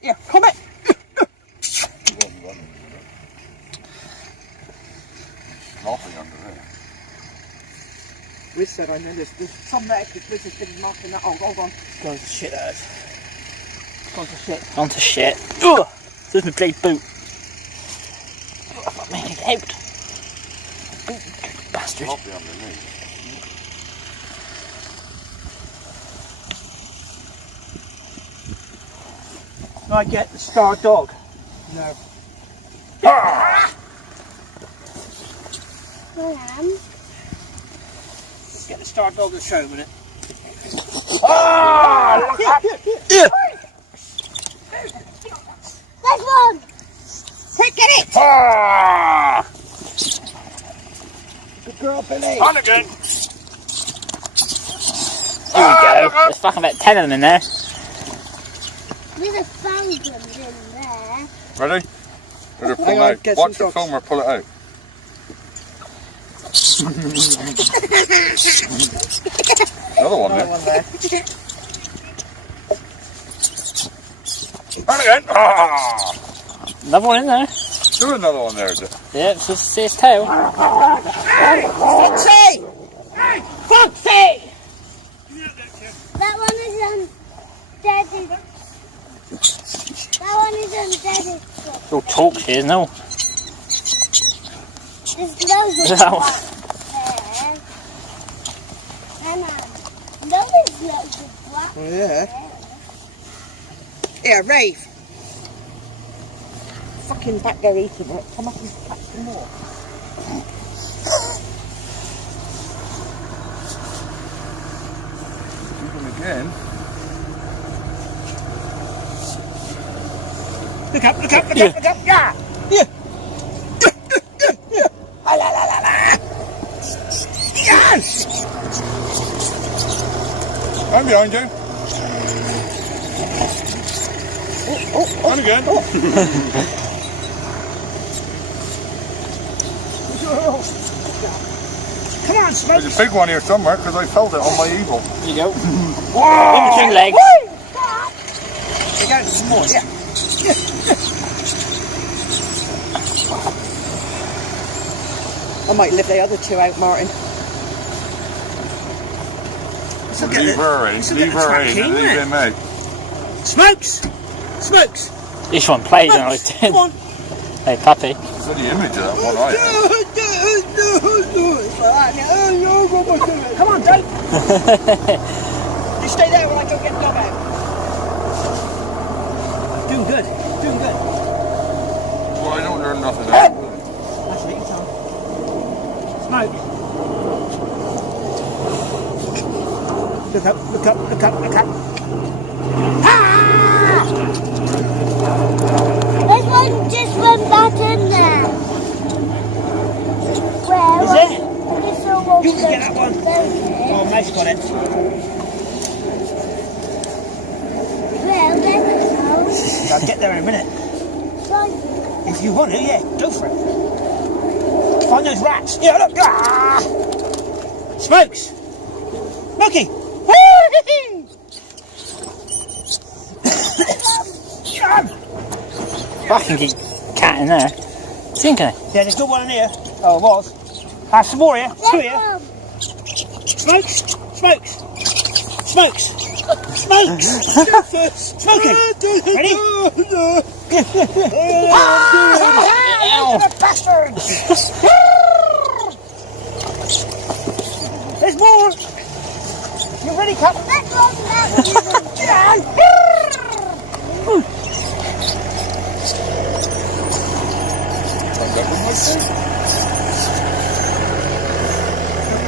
Yeah, come back. Laughing under there. Liz said I know there's some there because Liz has been marking that. Oh, hold on. Going to shit, that is. Gone to shit. On to shit. Ugh! There's my bloody boot. Oh, fuck me, get out. Bastard. Coffee underneath. Can I get the star dog? No. Ah! Get the star dog and show him in it. Ah! Yeah. There's one! Take it! Ah! Good girl, Billy. On again! Here we go. There's fucking about 10 of them in there. With a thousand in there. Ready? Ready to pull Hang it on, out. get Watch some the dogs. film or pull it out. Another one Another there. one there. On again! Ah! Another one in there. Do another one there, is it? Yeah, it's just see its tail. Foxy! Foxy! That one is on Daddy. That one is on Daddy's foot. It's all talk shit, isn't it? There's loads of That one. black there. And there's loads of black Oh, yeah. there. Yeah, Rafe. Fucking back there eating it. Come up and catch some more. Do them again. Look up, look up, look up, look up. Yeah! Yeah! La la la la la! Yes! I'm behind you. On again. Come on, Smoke! There's a big one here somewhere because I felt it on my eagle. Here you go. In between legs. There you go, some more, yeah. I might lift the other two out, Martin. Let's look at Leave the- her in, let's look at leave the her track in here, and leave innit? him out. Smokes! Smokes! Each one plays and I Smokes! like Come on! Hey, puppy. It's the image of that one I had. Come on, Dave! You stay there while I go get the dog out. Doing good, doing good. Well, I don't learn nothing out. That's it, it's on. Smoke. Look up, look up, look up, look up. Ah! There's one just went back in there. Where? Is it? This one You can get that one. Where? Oh, Mace got it. I'll get there in a minute. If you want to, yeah, go for it. Find those rats. Yeah, look. Ah! Smokes. Smokey. Fucking keep cat in there. Sinking it. Yeah, there's good one in here. Oh, it was. Have some more here. Two here. Smokes. Smokes. Smokes. Smokes. Smoky. Ready? Ah, bastard. There's more. You ready, Cup?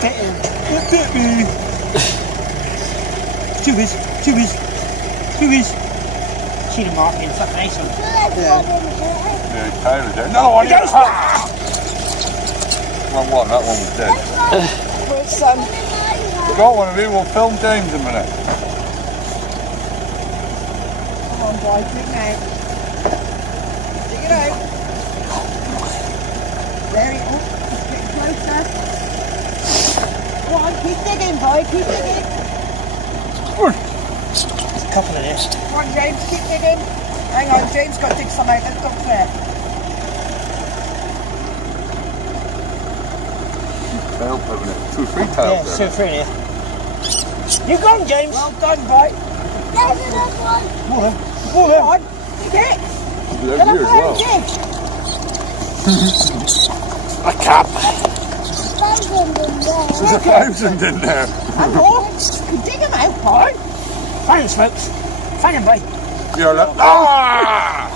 Get him. It bit me. Chewies. Chewies. Chewies. See the mark in fucking ace on. Yeah, Tyler's there. Another one here. Wrong one, that one was dead. Where's son? We got one of you, we'll film James in a minute. Come on, boy, dig it out. Dig it out. There he is. Get closer. Go on, keep digging, boy, keep digging. There's a couple of this. Come on, James, keep digging. Hang on, James got to dig some out. Let's go there. Tail having it. 2 or 3 Yeah, tails 2 or 3 here. You gone, James? Well done, boy. There's another one. More. Come on, dig it. there. Get Here up as there well. and dig. A cap. There's a thousand in there. There's 1,000 in there. And more. You dig them out, boy. Find him, smokes. Find him, boy. Here, look. Ah!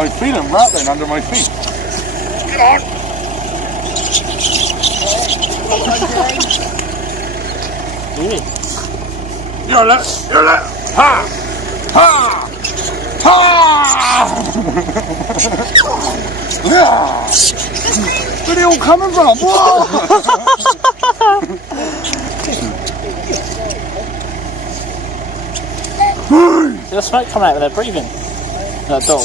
I feel him rattling under my feet. Get on. Well done, James. Really? Here, look. Here, look. Ha! Ha! Ha! Where are they all coming from? Whoa! See the smoke coming out when they're breathing? That dog.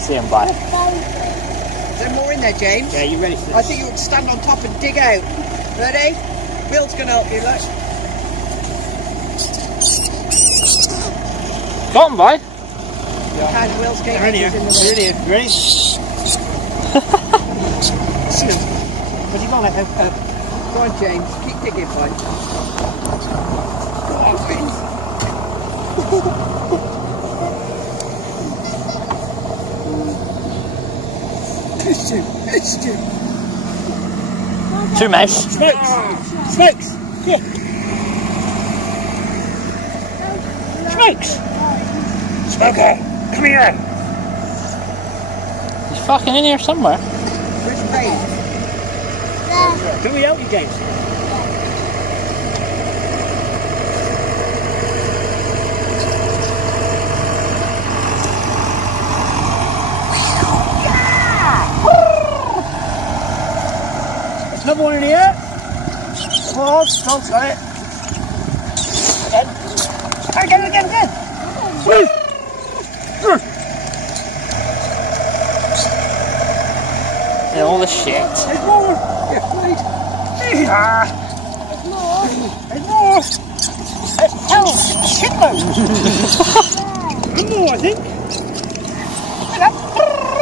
See him bite. Is there more in there, James? Yeah, you ready for I this? think you ought to stand on top and dig out. Ready? Will's going to help you, look. Go on, boy. And Will's getting They're in here. in the They're way. in here. Ready? See them. Where's he gone? Go on, James. Keep digging, boy. Go on, James. It's you. It's you. 2 mesh. Smokes! Smokes! Here! Smokes! Smoker! Come here! He's fucking in here somewhere. Where's Ray? Can we help you, James? There's another one in here. Come on, Smoke's got it. Again. Yeah, all the shit. There's more. Yeah, right. There's more. Oh, shitload. One more, I think.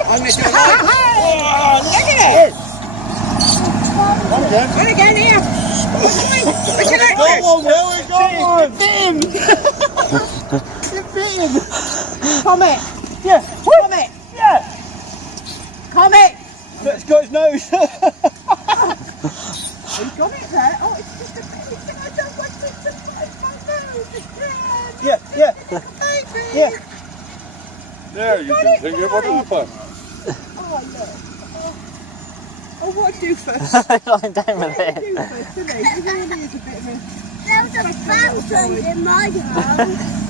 I'm going to do it right. Oh, Look at it. One again. One again here. Look at it. Come it. Yeah. Come it. Yeah. Come it. Let's go his nose. He's got it there. Oh, it's just a baby thing. I don't want it to bite my nose. It's Yeah. baby. Yeah. There, you can think it would happen. Oh, look. Oh, what do first? Lying down with What it. do first, isn't he? He really is a bit of a... There's a thousand in my house.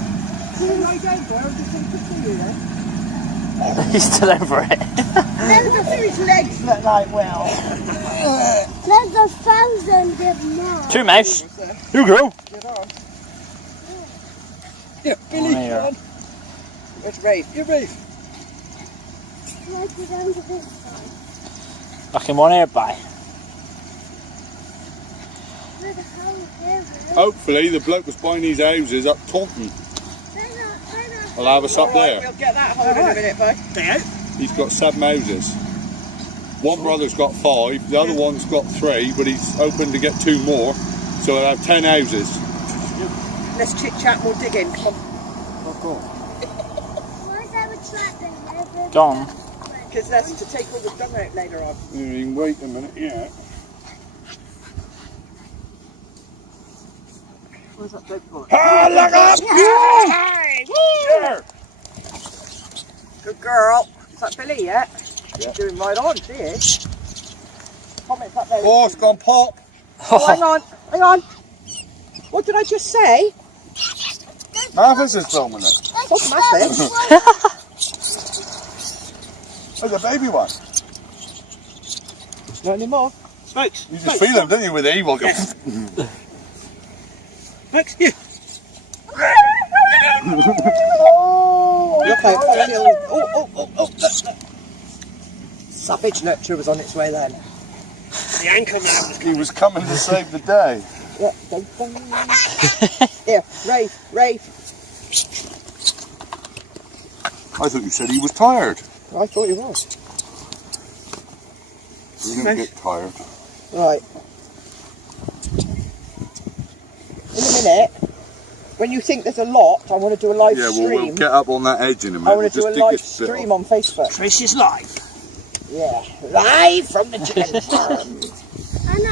Lie down there. I'm just going to see you then. He's still over it. Look at his legs look like, well. There's a thousand in mine. 2 mesh. You go. Get on. Yeah, Billy, Oh, yeah. come on. Where's Rafe? Get Rafe. Like it under this side. Fucking one here, bye. Where the hell is there? Hopefully the bloke was buying these houses up Taunton. I'll have us up All right, there. we'll get that hold in a minute, bud. Stay out. He's got 7 houses. One brother's got 5, the other one's got 3, but he's hoping to get 2 more. So he'll have 10 houses. Let's chit chat, we'll dig in. Come on. Why is there a trap there? Go on. Because that's to take all the dung out later on. You can wait a minute, yeah. Where's that bloke for? Ah, look up! Yeah! Good girl. Is that Billy yet? Yeah. She's doing right on, she is. Comments up there. Oh, it's gone pop. Oh, hang on. What did I just say? Martha's is filming it. What's massive? There's a baby one. Not anymore. Smokes. You just feel him, don't you, with the evil? Smokes, here. Look out, oh. Savage nurture was on its way then. The ankle man. He was coming to save the day. Yeah, dun, dun. Here, Rafe. I thought you said he was tired. I thought he was. He didn't get tired. Right. In a minute, when you think there's a lot, I want to do a live stream. We'll get up on that edge in a minute. I want to do a live stream on Facebook. Tracy's live. Yeah, live from the chicken farm. And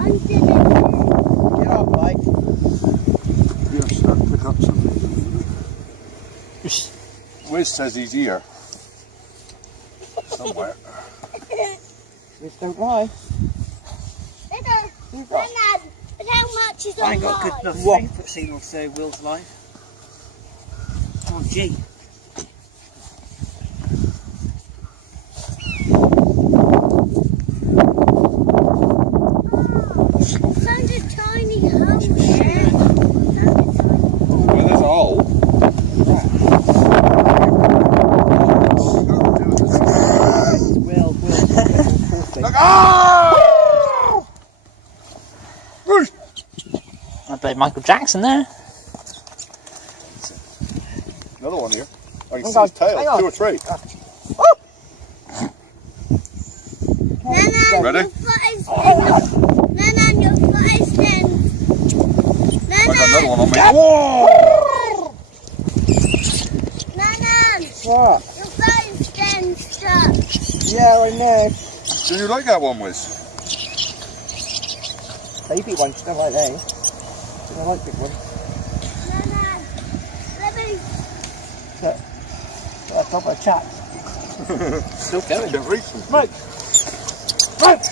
I'm sitting here. Get up, Mike. Yeah, start to pick up something. Wiz says he's here. Somewhere. Just don't lie. But how much is I on ain't got good mine? enough What? Facebook signal to Will's live. Oh, gee. Found a tiny hole there. Well, there's a hole. Will. Look, ah! I bet Michael Jackson there. Another one here. I can Hang see on, his tail. hang on. 2 or 3. Nana, Ready? your foot is Nana, your foot is thin. I got another Nana, one on me. Nana, What? your foot is thin stuck. Yeah, I know. Do you like that one, Wiz? Baby ones don't like those. I like big ones. Nana, let me. That's up a chat. Still going. Can't reach them. Right. Right.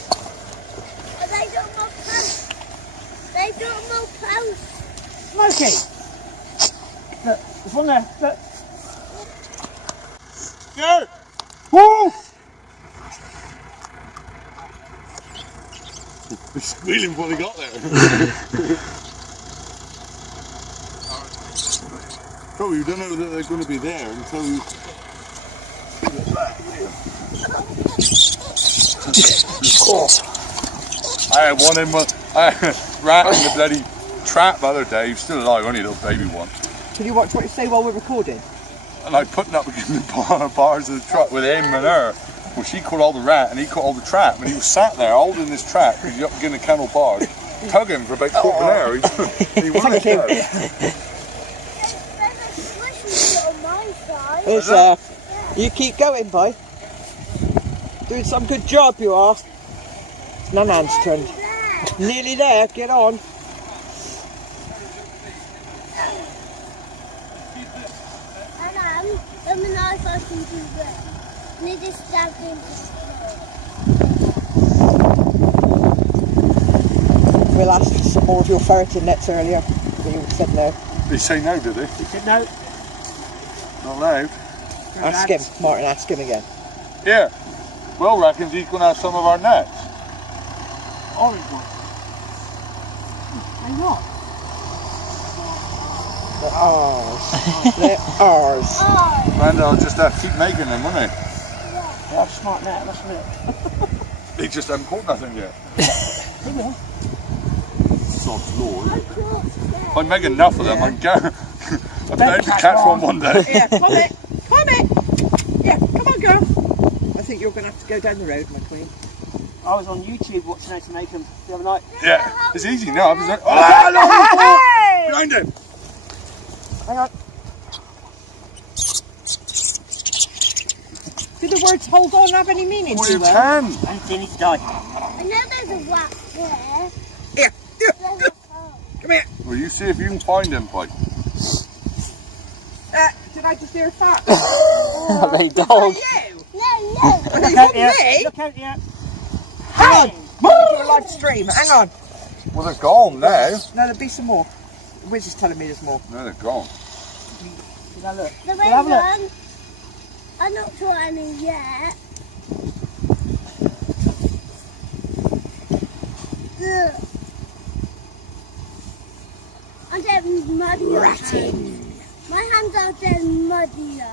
They don't more post. They don't more post. Smokey. Look, there's one there. Look. Yeah! Woo! He's squealing before they got there. Probably you don't know that they're going to be there until you. I had one in my rat in the bloody trap the other day. He was still alive, only a little baby one. Can you watch what you say while we're recording? And I putting up against the bars of the truck with him and her. Well, she caught all the rat and he caught all the trap, and he was sat there holding this trap because he's up against the kennel bars, tugging for about quarter of an hour. He wouldn't let go. There's a squishy on my side. Is you keep going, boy. Doing some good job, you are. Nanan's turn. There. Nearly there, get on. And let me know if I can do that. Need to stab him. We'll ask some more of your ferreting nets earlier. But you said no. They say no, do they? He said no. Not allowed. Ask him, Martin, ask him again. Yeah. Will reckons he's going to have some of our nets. Orange one. Why not? They're ours. They're ours. Oh, And I'll just have to keep making them, won't Yeah, I'm smart now, must admit. they? They just haven't caught nothing yet. They will. Sod's lord. I can't If I make enough of them, I can go. I'm bound to catch one day. Yeah, come it. Yeah, come on, girl. I think you're going to have to go down the road, my queen. I was on YouTube watching how to make them the other night. Yeah, it's easy now. Oh, no, behind him. Hang on. Do the words hold on have any meaning Well, to you them? can. And they need to die. I know there's a wax there. Here, There's a hole. come here. Well, you see if you can find him, Pike. Did I just hear a fart? Are they Oh, dogs? you? No. Are Look you out on here. me? Look out here. Hang on. We'll do a live stream. Hang on. Well, they're gone now. No, there'll be some more. Wiz is telling me there's more. No, they're gone. Now look. There Well, have a look. isn't. I'm not caught any yet. Ugh. I'm getting muddy. My hands are getting muddier.